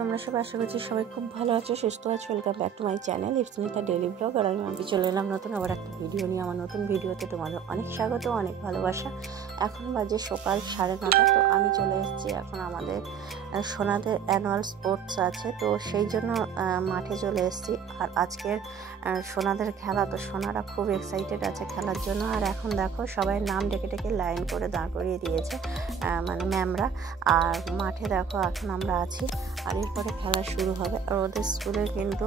তোমরা সবাই আশা করছি সবাই খুব ভালো আছো, সুস্থ আছো। Welcome back to my channel Ipsanita daily blog. আর আমি চলে এলাম নতুন আবার একটা ভিডিও নিয়ে। আমার নতুন ভিডিওতে তোমাদের অনেক স্বাগত, অনেক ভালোবাসা। এখন বাজে সকাল 9:30। তো আমি চলে এসেছি এখন আমাদের সোনাদের অ্যানুয়াল স্পোর্টস আছে, তো সেই জন্য মাঠে চলে এসেছি। আর আজকের সোনাদের খেলা, তো সোনারা খুব এক্সাইটেড আছে খেলার জন্য। আর এখন দেখো সবাই নাম ডেকে ডেকে লাইন করে দাঁড় করিয়ে দিয়েছে মানে ম্যামরা। আর মাঠে দেখো এখন আমরা আছি, আর এরপরে খেলা শুরু হবে। আর ওদের স্কুলে কিন্তু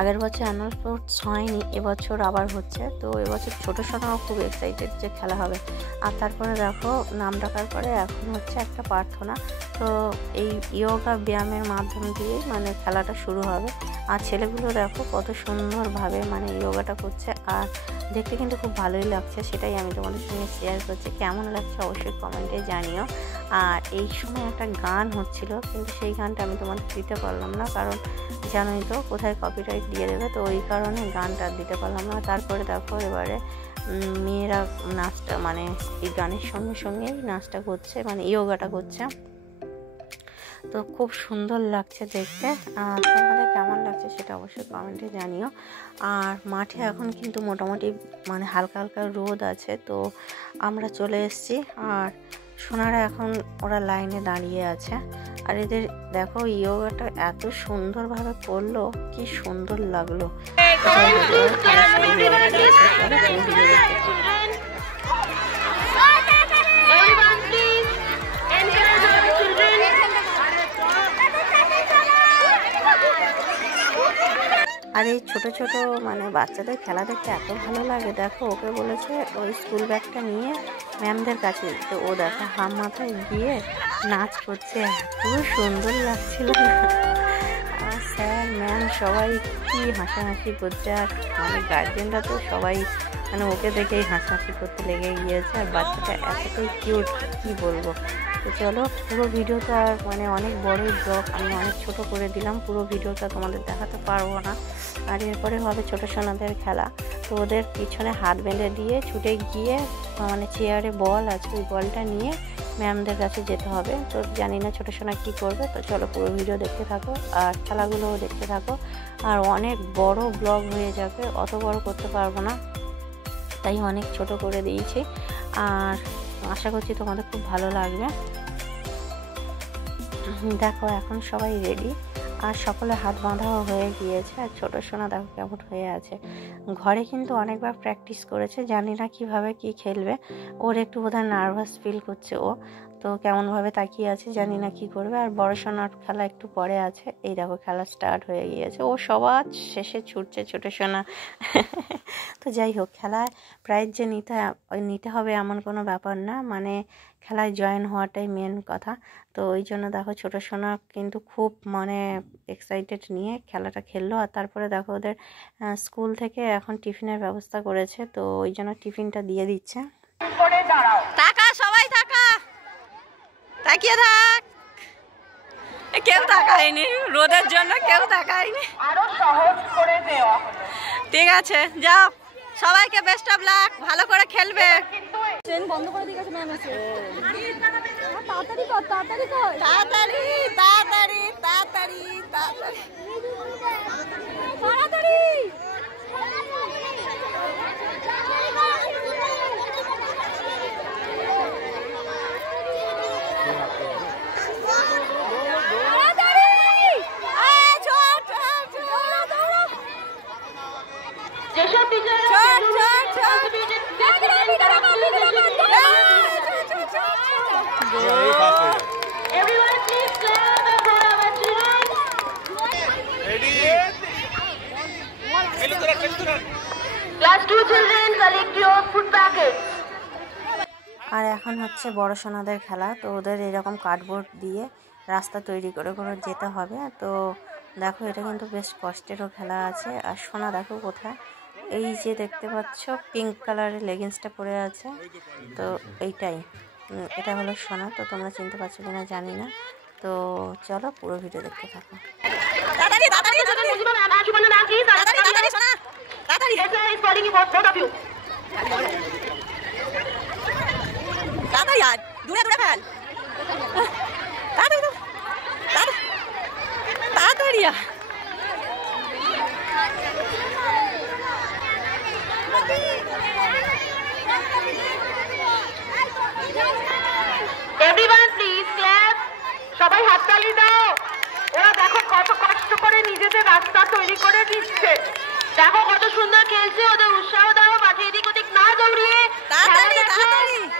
আগের বছর অ্যানুয়াল স্পোর্টস হয়নি, এবছর আবার হচ্ছে। তো এবছর ছোটো সোনাও খুব এক্সাইটেড যে খেলা হবে। আর তারপরে দেখো নাম ডাকার পরে এখন হচ্ছে একটা প্রার্থনা। তো এই যোগা ব্যায়ামের মাধ্যমে দিয়ে মানে খেলাটা শুরু হবে। আর ছেলেগুলো দেখো কত সুন্দরভাবে মানে যোগাটা করছে, আর দেখতে কিন্তু খুব ভালোই লাগছে। সেটাই আমি তোমাদের সঙ্গে শেয়ার করছি। কেমন লাগছে অবশ্যই কমেন্টে জানিও। আর এই সময় একটা গান হচ্ছিল, কিন্তু সেই গানটা আমি তোমাদের দিতে পারলাম না, কারণ জানোই তো কোথায় কপিরাইট দিয়ে দেবে, তো ওই কারণে গানটা দিতে পারলাম না। তারপরে দেখো এবারে মেয়েরা নাচটা মানে এই গানের সঙ্গে সঙ্গেই নাচটা করছে, মানে যোগাটা করছে। তো খুব সুন্দর লাগছে দেখতে। আর তোমাদের কেমন লাগছে সেটা অবশ্যই কমেন্টে জানিও। আর মাঠে এখন কিন্তু মোটামুটি মানে হালকা হালকা রোদ আছে। তো আমরা চলে এসেছি, আর সোনারা এখন ওরা লাইনে দাঁড়িয়ে আছে। আর এদের দেখো যোগাটা এত সুন্দরভাবে করলো, কি সুন্দর লাগলো। আর এই ছোট ছোট মানে বাচ্চাদের খেলা দেখতে এত ভালো লাগে। দেখো ওকে বলেছে ওই স্কুল ব্যাগটা নিয়ে ম্যামদের কাছে, তো ও দেখো হাম মাথায় গিয়ে নাচ করছে, এত সুন্দর লাগছিল না। আর স্যার ম্যাম সবাই কি হাসাহাসি করছে। আর মানে গার্জেনরা তো সবাই মানে ওকে দেখেই হাসাহাসি করতে লেগে গিয়েছে। আর বাচ্চাটা এতটাই কিউট, কি বলবো। তো চলো, পুরো ভিডিওটা মানে অনেক বড়ই ব্লগ, আমি অনেক ছোট করে দিলাম, পুরো ভিডিওটা তোমাদের দেখাতে পারবো না। আর এরপরে হবে ছোটো সোনাদের খেলা। তো ওদের পিছনে হাত বেঁধে দিয়ে ছুটে গিয়ে মানে চেয়ারে বল আছে, ওই বলটা নিয়ে ম্যামদের কাছে যেতে হবে। তো জানি না ছোটো সোনা কী করবে। তো চলো পুরো ভিডিও দেখতে থাকো আর খেলাগুলোও দেখতে থাকো। আর অনেক বড় ব্লগ হয়ে যাবে, অত বড় করতে পারবো না, তাই অনেক ছোট করে দিয়েছি। আর আশা করছি তোমাদের খুব ভালো লাগবে। দেখো এখন সবাই রেডি, আর সকলে হাত বাঁধাও হয়ে গিয়েছে। আর ছোটো সোনা দেখো কেমন হয়ে আছে। ঘরে কিন্তু অনেকবার প্র্যাকটিস করেছে, জানি না কিভাবে কি খেলবে। ওর একটু বোধহয় নার্ভাস ফিল করছে ও, তো কেমনভাবে তাকিয়ে আছে, জানি না কি করবে। আর বড় সোনার খেলা একটু পরে আছে। এই দেখো খেলা স্টার্ট হয়ে গিয়েছে, ও সবার শেষে ছুটছে ছোটো সোনা। তো যাই হোক, খেলায় প্রাইজ যে নিতে হবে এমন কোনো ব্যাপার না, মানে খেলায় জয়েন হওয়াটাই মেন কথা। তো ওই জন্য দেখো ছোটো সোনা কিন্তু খুব মানে এক্সাইটেড নিয়ে খেলাটা খেললো। আর তারপরে দেখো ওদের স্কুল থেকে এখন টিফিনের ব্যবস্থা করেছে, তো ওই জন্য টিফিনটা দিয়ে দিচ্ছে। টাকা সবাই টাকা তাকিয়ে থাক, কেউ তাকায়নি রোদের জন্য, কেউ তাকায়নি, আরো সহজ করে দেওয়া হলো। ঠিক আছে, যাও, সবাইকে বেস্ট অফ লাক, ভালো করে খেলবে। ট্রেন বন্ধ করে দিয়ে গেছে ম্যাম এসে। তাড়াতাড়ি কর, তাড়াতাড়ি কর, তাড়াতাড়ি তাড়াতাড়ি তাড়াতাড়ি তাড়াতাড়ি তাড়াতাড়ি। আর এখন হচ্ছে বড় সোনাদের খেলা। তো ওদের এরকম কার্ডবোর্ড দিয়ে রাস্তা তৈরি করে করে যেতে হবে। তো দেখো এটা কিন্তু বেশ কষ্টেরও খেলা আছে। আর সোনা দেখো কোথায়, এই যে দেখতে পাচ্ছ পিঙ্ক কালারের লেগিংসটা পরে আছে, তো এইটাই, এটা হলো সোনা। তো তোমরা চিনতে পারছো কিনা জানি না। তো চলো পুরো ভিডিও দেখতে থাকো। দূরে দূরে ফেল, যা। এভরিওয়ান প্লিজ ক্ল্যাপ, সবাই হাততালি দাও। ওরা দেখো কত কষ্ট করে নিজেদের রাস্তা তৈরি করে দিচ্ছে, দেখো কত সুন্দর খেলছে, ওদের উৎসাহ দাও, মাঠে এদিক ওদিক না দৌড়িয়ে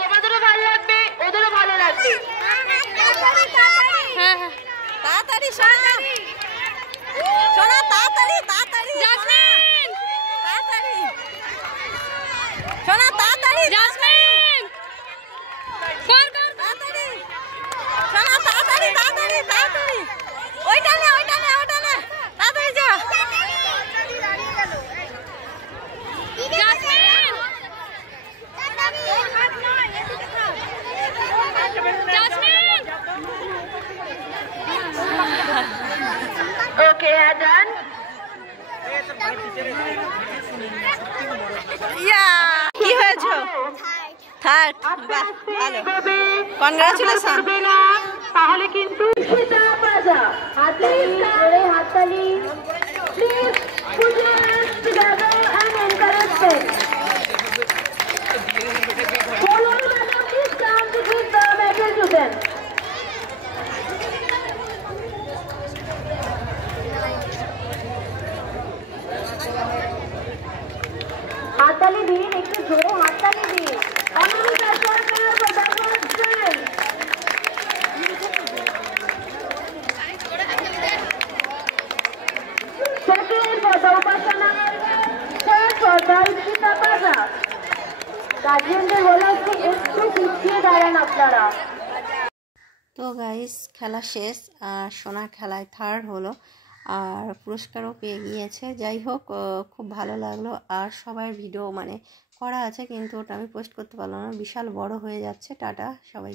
তোমাদেরও ভালো লাগবে, ওদেরও ভালো লাগবে। হ্যাঁ হ্যাঁ তাড়াতাড়ি সোনা, সোনা তাড়াতাড়ি তাড়াতাড়ি, জাসমিন তাড়াতাড়ি, সোনা তাড়াতাড়ি, জাসমিন কর কর তাড়াতাড়ি, সোনা তাড়াতাড়ি তাড়াতাড়ি তাড়াতাড়ি, ওইটা না ওইটা না ওইটা না, তাড়াতাড়ি যা জাসমিন, জাসমিন। ওকে ডান। কি হয়েছে? থার্ড। বাহ ভালো, কনগ্রাচুলেশন। তাহলে কিন্তু হাততালি জোরে হাততালি please, put your hands together and encourage them. Follow them, please stand to give the medal to them. হাততালি দিন, একটু জোরে হাততালি দিন। অনুরোধ সরকার প্রধানমন্ত্রী সেকেন্ড পদা উপাসনা থার্ড পদা ইশিতা পাজা। গার্জিয়ানদের বলা হচ্ছে একটু পিছিয়ে দাঁড়ান আপনারা। তো গাইস খেলা শেষ, আর সোনা খেলায় থার্ড হলো আর পুরস্কারও পেয়ে গিয়েছে। যাই হোক খুব ভালো লাগলো। আর সবাই ভিডিও মানে করা আছে কিন্তু ওটা আমি পোস্ট করতে পারলাম না, বিশাল বড় হয়ে যাচ্ছে। টাটা সবাই।